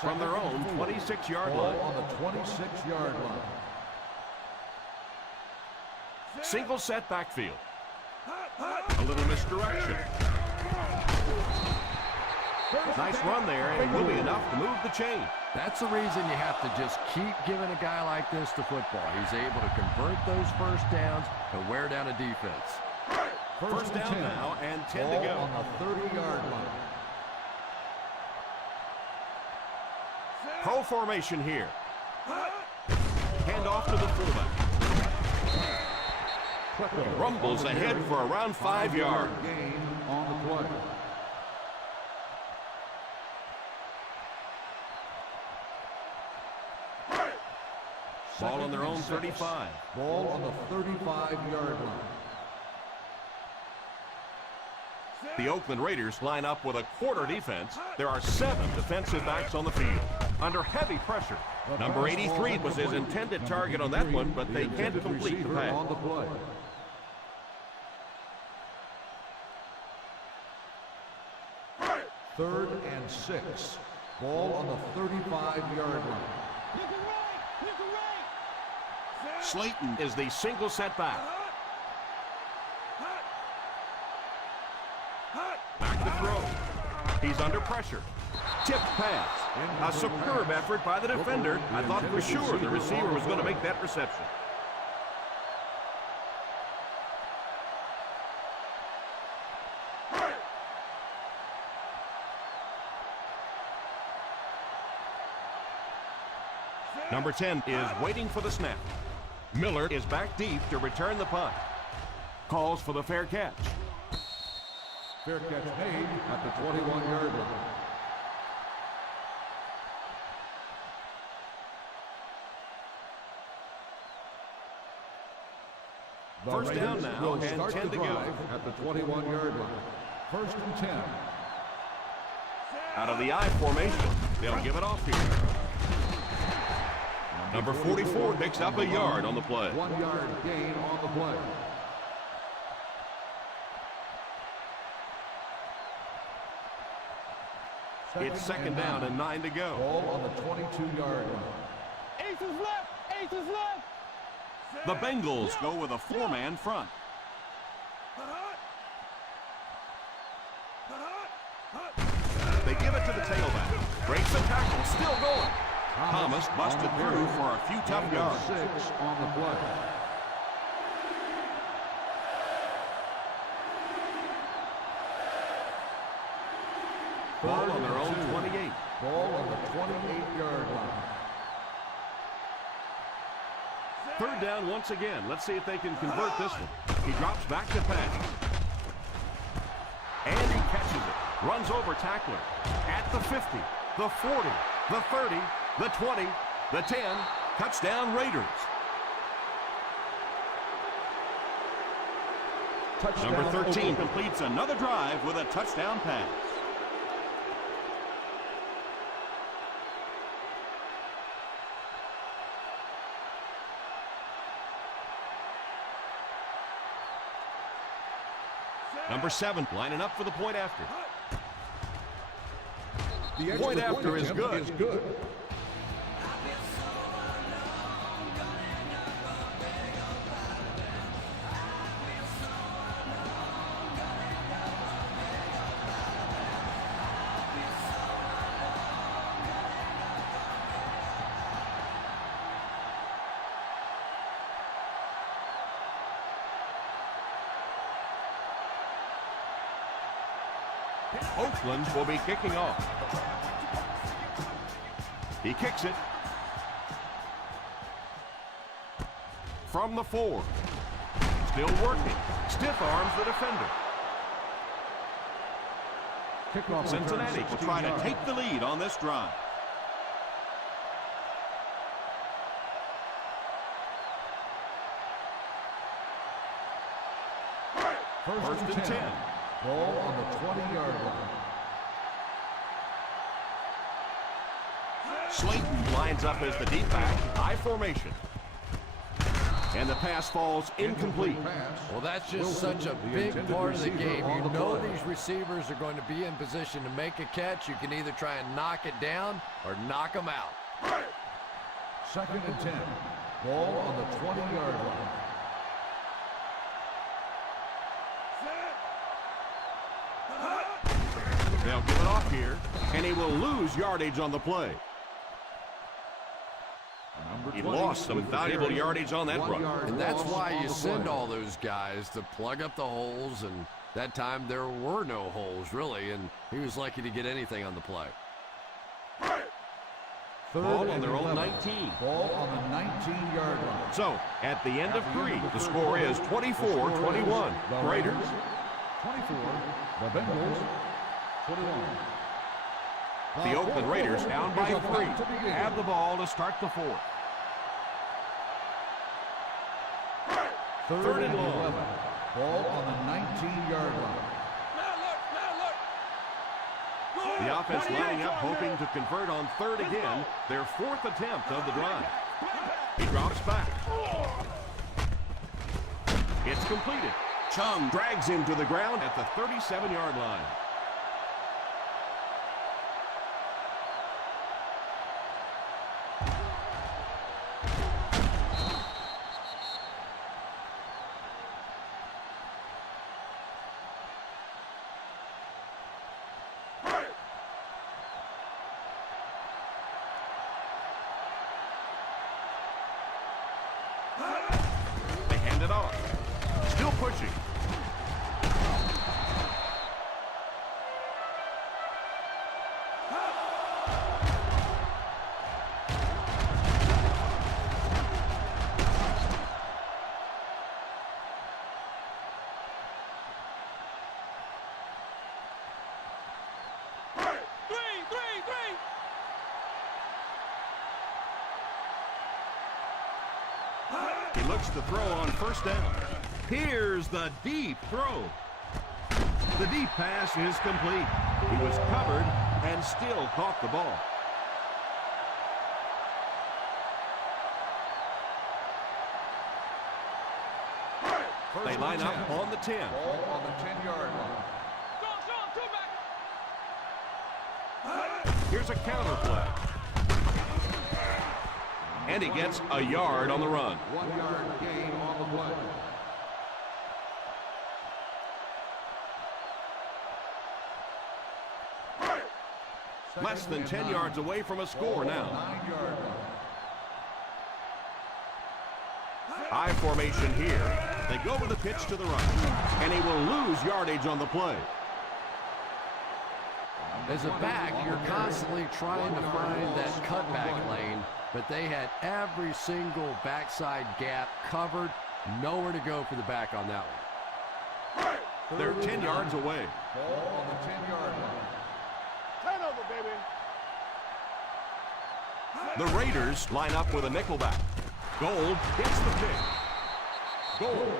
From their own 26-yard Ball line. on the 26-yard line. Single set backfield. A little misdirection. Nice run there, and it will be enough to move the chain. That's the reason you have to just keep giving a guy like this the football. He's able to convert those first downs and wear down a defense. First down now, and 10 to go. On the 30-yard line. Pro formation here. Hand off to the fullback. Rumbles ahead for around 5 yards. Gain on the play. Ball on their own 35. Ball on the 35-yard line. The Oakland Raiders line up with a quarter defense. There are 7 defensive backs on the field. Under heavy pressure. Number 83 was his intended target on that one, but they can't complete the pass. On the play. Third and 6. Ball on the 35-yard line. Slayton is the single setback. Back to throw. He's under pressure. Tipped pass. A superb effort by the defender. I thought for sure the receiver was going to make that reception. Number 10 is waiting for the snap. Miller is back deep to return the punt. Calls for the fair catch. Fair catch made at the 21-yard line. First down now, and 10 to go. At the 21-yard line. First and 10. Out of the I formation, they'll give it off here. Number 44 picks up a yard on the play. 1 yard gain on the play. It's second down and 9 to go. Ball on the 22-yard line. Ace is left. Ace is left. The Bengals go with a 4-man front. They give it to the tailback. Breaks the tackle, still going. Thomas busted through for a few tough yards. 6 on the play. Ball on their own 28. Ball on the 28-yard line. Third down once again. Let's see if they can convert this one. He drops back to pass. And he catches it. Runs over tackler. At the 50, the 40, the 30, the 20, the 10. Touchdown Raiders. Touchdown Number 13 Oakland. completes another drive with a touchdown pass. Number 7 lining up for the point after. The Point after is good. Oakland will be kicking off. He kicks it. From the 4. Still working. Stiff arms the defender. Kickoff Cincinnati will try to take the lead on this drive. First and 10. Ball on the 20-yard line. Slayton lines up as the deep back. I formation. And the pass falls incomplete. Well, that's just such a big part of the game. You know these receivers are going to be in position to make a catch. You can either try and knock it down or knock them out. Second and 10. Ball on the 20-yard line. They'll give it off here, and he will lose yardage on the play. He lost some valuable yardage on that run. And that's why you send all those guys to plug up the holes, and that time there were no holes, really, and he was lucky to get anything on the play. Ball on their own 19. Ball on the 19-yard line. So, at the end of 3, the score is 24-21. Raiders. 24. The Bengals. 21. The Oakland Raiders down by 3. Have the ball to start the 4th. Third and long. Ball on the 19-yard line. The offense lining up, hoping to convert on third again, their fourth attempt of the drive. He drops back. It's completed. Chung drags him to the ground at the 37-yard line. They hand it off. Still pushing. He looks to throw on first down. Here's the deep throw. The deep pass is complete. He was covered and still caught the ball. They line up on the 10. Ball on the 10-yard line. Here's a counter play. And he gets a yard on the run. 1-yard gain on the play. Less than 10 yards away from a score now. 9-yard line. High formation here. They go with the pitch to the right. And he will lose yardage on the play. As a back, you're constantly trying to find that cutback lane, but they had every single backside gap covered. Nowhere to go for the back on that one. They're 10 yards away. Ball on the 10-yard line. Turnover, baby. The Raiders line up with a nickelback. Gold gets the pick. Gold.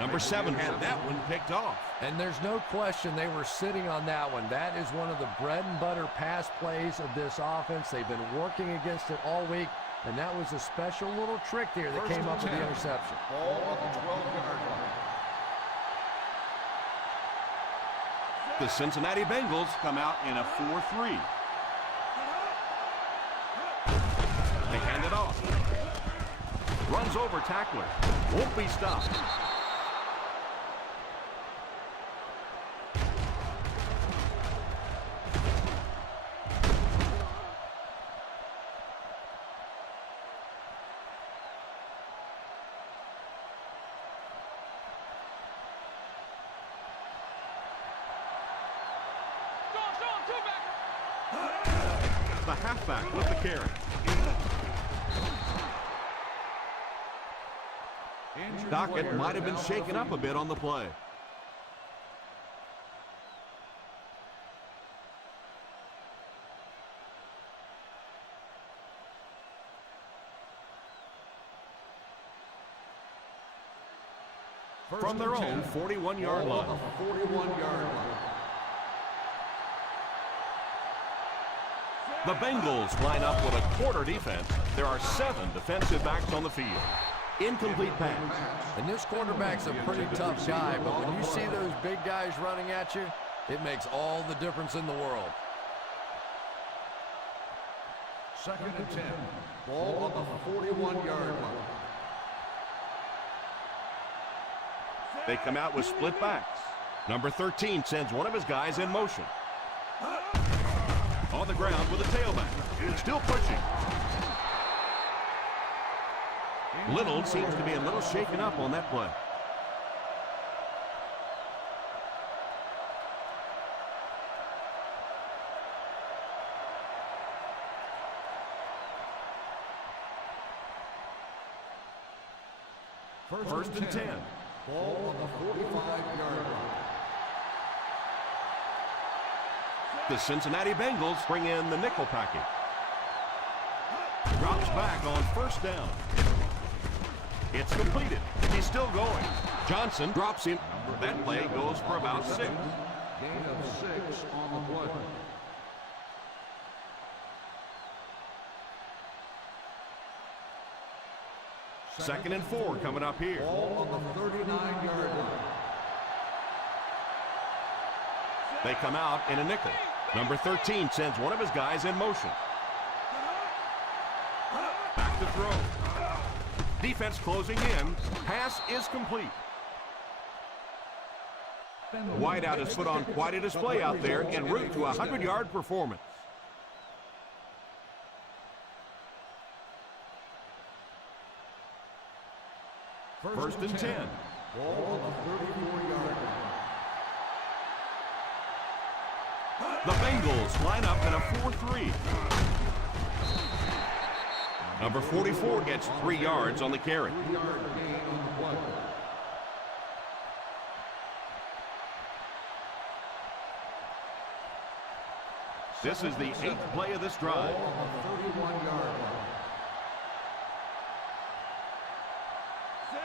Number 7 had that one picked off. And there's no question they were sitting on that one. That is one of the bread and butter pass plays of this offense. They've been working against it all week, and that was a special little trick there that came up with the interception. Ball on the 12-yard line. The Cincinnati Bengals come out in a 4-3. They hand it off. Runs over tackler. Won't be stopped. The halfback with the carry. Dockett might have been shaken up a bit on the play. From their own 41-yard line. 41-yard line. The Bengals line up with a quarter defense. There are 7 defensive backs on the field. Incomplete pass. And this quarterback's a pretty tough guy, but when you see those big guys running at you, it makes all the difference in the world. 2nd and 10. Ball on the 41-yard line. They come out with split backs. Number 13 sends one of his guys in motion. On the ground with a tailback. Still pushing. Little seems to be a little shaken up on that play. First and 10. Ball on the 45-yard line. The Cincinnati Bengals bring in the nickel package. Drops back on first down. It's completed. He's still going. Johnson drops him. That play goes for about 6. Gain of 6 on the play. Second and 4 coming up here. Ball on the 39-yard line. They come out in a nickel. Number 13 sends one of his guys in motion. Back to throw. Defense closing in. Pass is complete. Wideout has put on quite a display out there en route to a 100-yard performance. First and 10. Ball on the 34-yard line. The Bengals line up in a 4-3. Number 44 gets 3 yards on the carry. 3-yard gain on the play. This is the 8th play of this drive. Ball on the 31-yard line.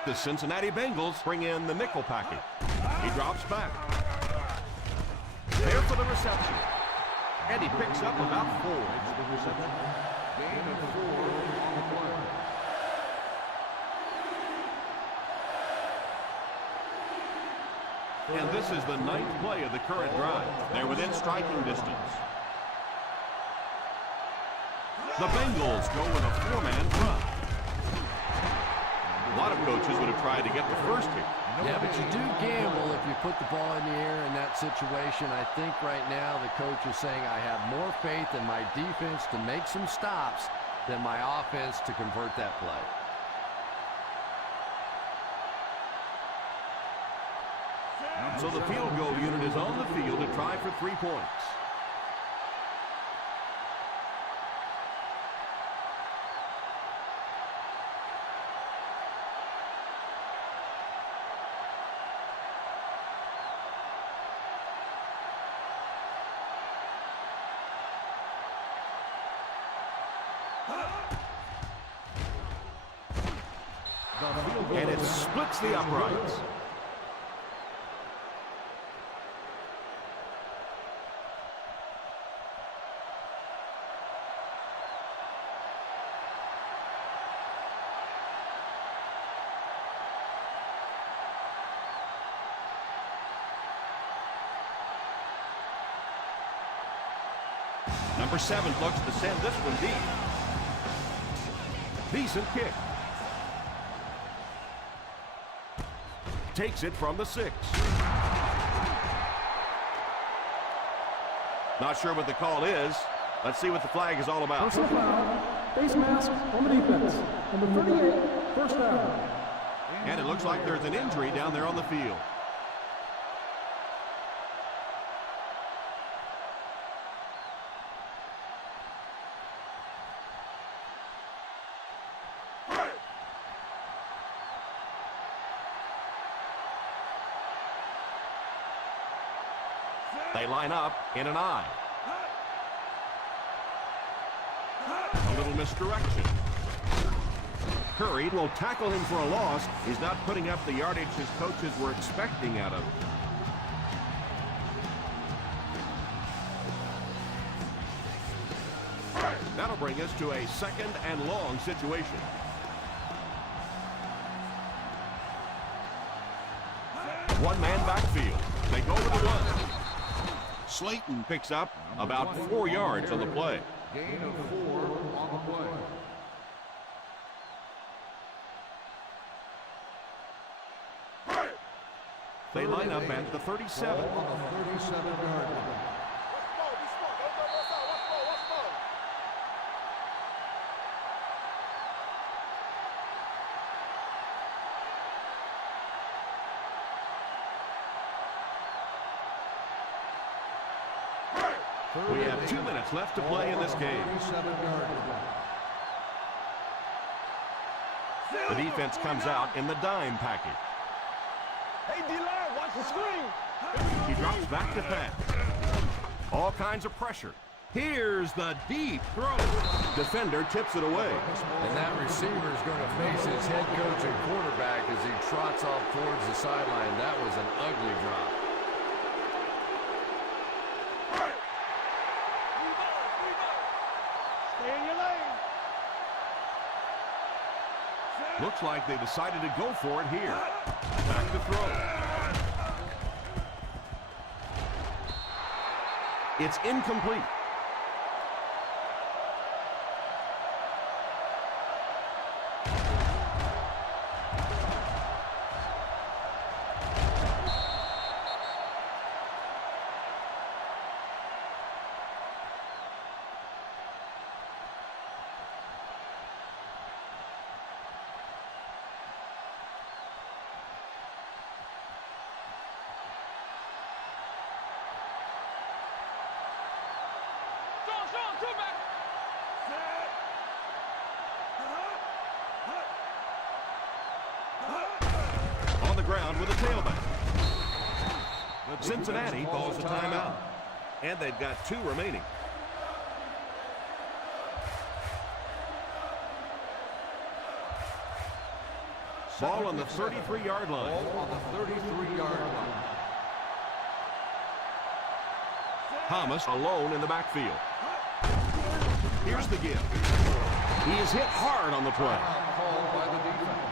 The Cincinnati Bengals bring in the nickel package. He drops back. There for the reception. And he picks up about 4. It's the reception. Gain of 4 on the play. And this is the 9th play of the current drive. They're within striking distance. The Bengals go with a 4-man front. A lot of coaches would have tried to get the first here. Yeah, but you do gamble if you put the ball in the air in that situation. I think right now the coach is saying I have more faith in my defense to make some stops than my offense to convert that play. So the field goal unit is on the field to try for 3 points. And it splits the uprights. Number 7 looks to send this one deep. Decent kick. Takes it from the 6. Not sure what the call is. Let's see what the flag is all about. Personal foul, face mask on the defense. Number 38, first down. And it looks like there's an injury down there on the field. They line up in an I. A little misdirection. Curry will tackle him for a loss. He's not putting up the yardage his coaches were expecting out of him. That'll bring us to a 2nd and long situation. One-man backfield. They go to the run. Slayton picks up about 4 yards on the play. Gain of 4 on the play. They line up at the 37. Ball on the 37-yard line. We have 2 minutes left to play in this game. 37-yard line. The defense comes out in the dime package. Hey, D-line, watch the screen. He drops back to pass. All kinds of pressure. Here's the deep throw. Defender tips it away. And that receiver is going to face his head coach and quarterback as he trots off towards the sideline. That was an ugly drop. Stay in your lane. Looks like they decided to go for it here. Back to throw. It's incomplete. On the ground with a tailback. Cincinnati calls a timeout. And they've got 2 remaining. Ball on the 33-yard line. Ball on the 33-yard line. Thomas alone in the backfield. Here's the give. He is hit hard on the play. Called by the defense.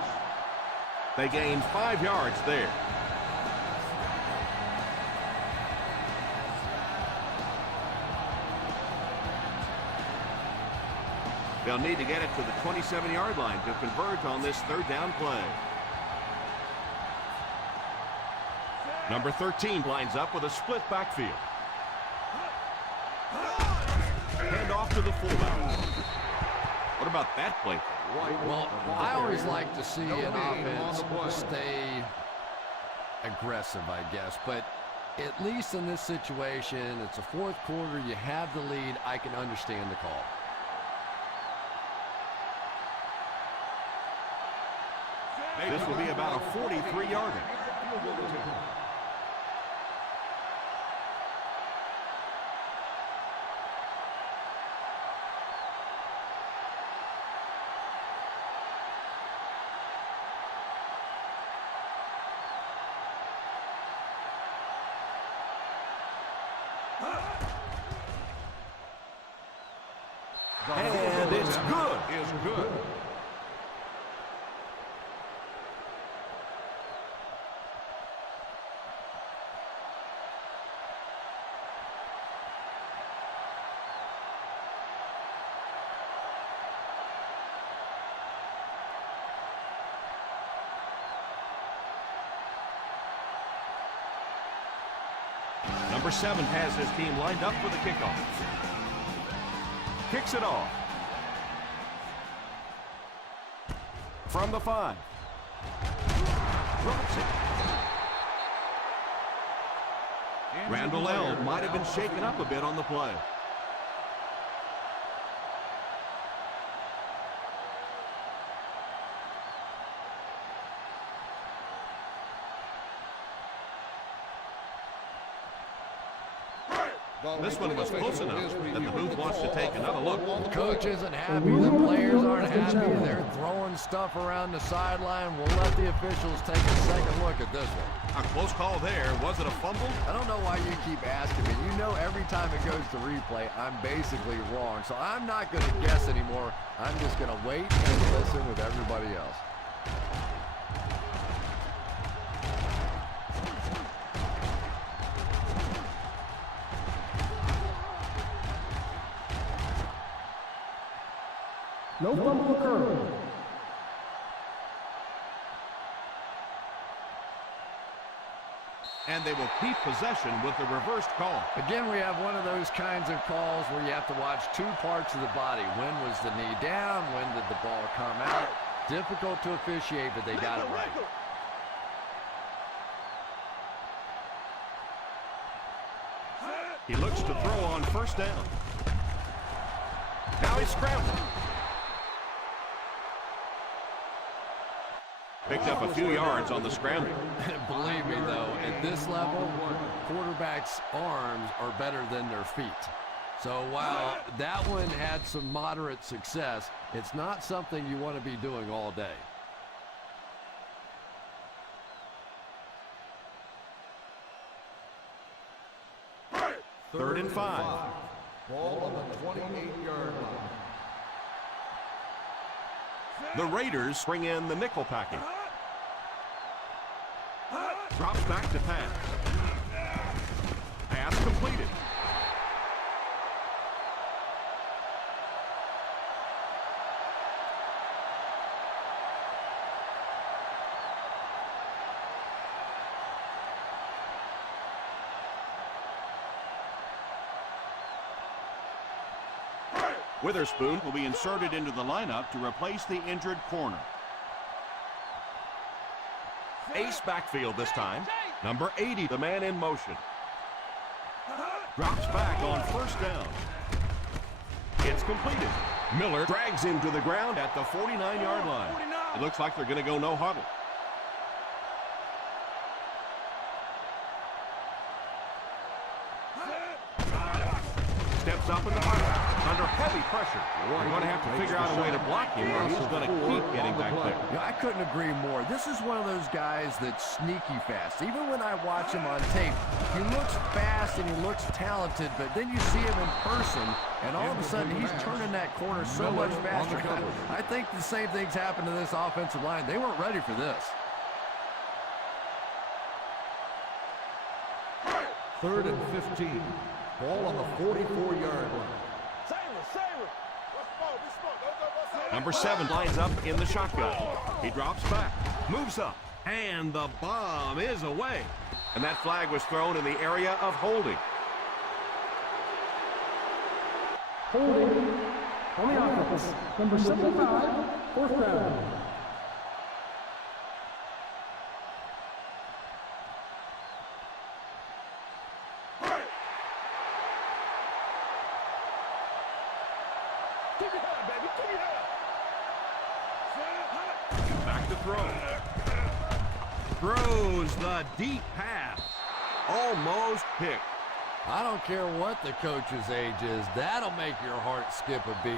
They gained 5 yards there. They'll need to get it to the 27-yard line to converge on this 3rd down play. Number 13 lines up with a split backfield. Hand off to the fullback. What about that play? Well, I always like to see an offense stay aggressive, I guess. But at least in this situation, it's a 4th quarter. You have the lead. I can understand the call. This will be about a 43-yarder. And it's good. Is good. Number 7 has his team lined up for the kickoff. Kicks it off. From the 5. Drops it. Randall L. might have been shaken up a bit on the play. This one was close enough that the booth wants to take another look. The coach isn't happy. The players aren't happy. They're throwing stuff around the sideline. We'll let the officials take a second look at this one. A close call there. Was it a fumble? I don't know why you keep asking me. You know every time it goes to replay, I'm basically wrong. So I'm not going to guess anymore. I'm just going to wait and listen with everybody else. No fumble occurred. And they will keep possession with the reversed call. Again, we have one of those kinds of calls where you have to watch 2 parts of the body. When was the knee down? When did the ball come out? Difficult to officiate, but they got it right. He looks to throw on 1st down. Now he's scrambling. Picked up a few yards on the scramble. Believe me, though, at this level, quarterbacks' arms are better than their feet. So while that one had some moderate success, it's not something you want to be doing all day. Third and 5. Ball on the 28-yard line. The Raiders bring in the nickel package. Drops back to pass. Pass completed. Witherspoon will be inserted into the lineup to replace the injured corner. Ace backfield this time. Number 80, the man in motion. Drops back on first down. It's completed. Miller drags him to the ground at the 49-yard line. It looks like they're going to go no huddle. Steps up in the pocket. Under heavy pressure. You're going to have to figure out a way to block him or he's going to keep getting back there. Yeah, I couldn't agree more. This is one of those guys that's sneaky fast. Even when I watch him on tape, he looks fast and he looks talented, but then you see him in person, and all of a sudden he's turning that corner so much faster. I think the same thing's happened to this offensive line. They weren't ready for this. Third and 15. Ball on the 44-yard line. Number 7 lines up in the shotgun. He drops back, moves up, and the bomb is away. And that flag was thrown in the area of holding. Holding on the offense. Number 75, fourth down. Back to throw. Throws the deep pass. Almost picked. I don't care what the coach's age is. That'll make your heart skip a beat.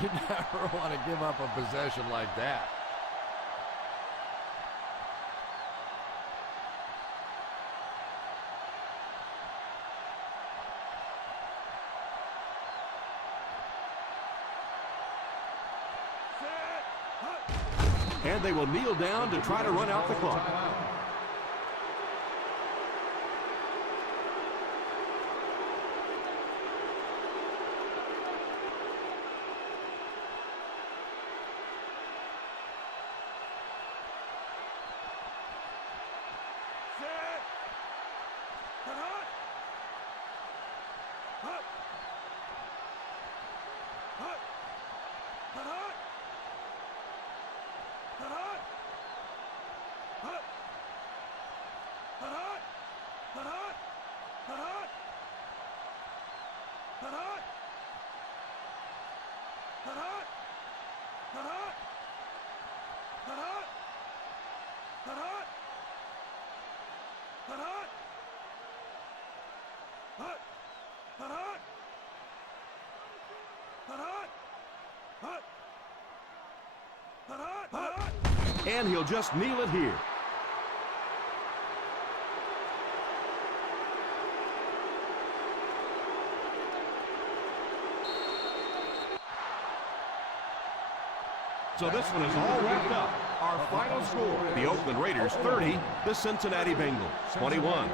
You never want to give up a possession like that. And they will kneel down to try to run out the clock. And he'll just kneel it here. So this one is all wrapped up. Our final score, the Oakland Raiders 30, the Cincinnati Bengals 21.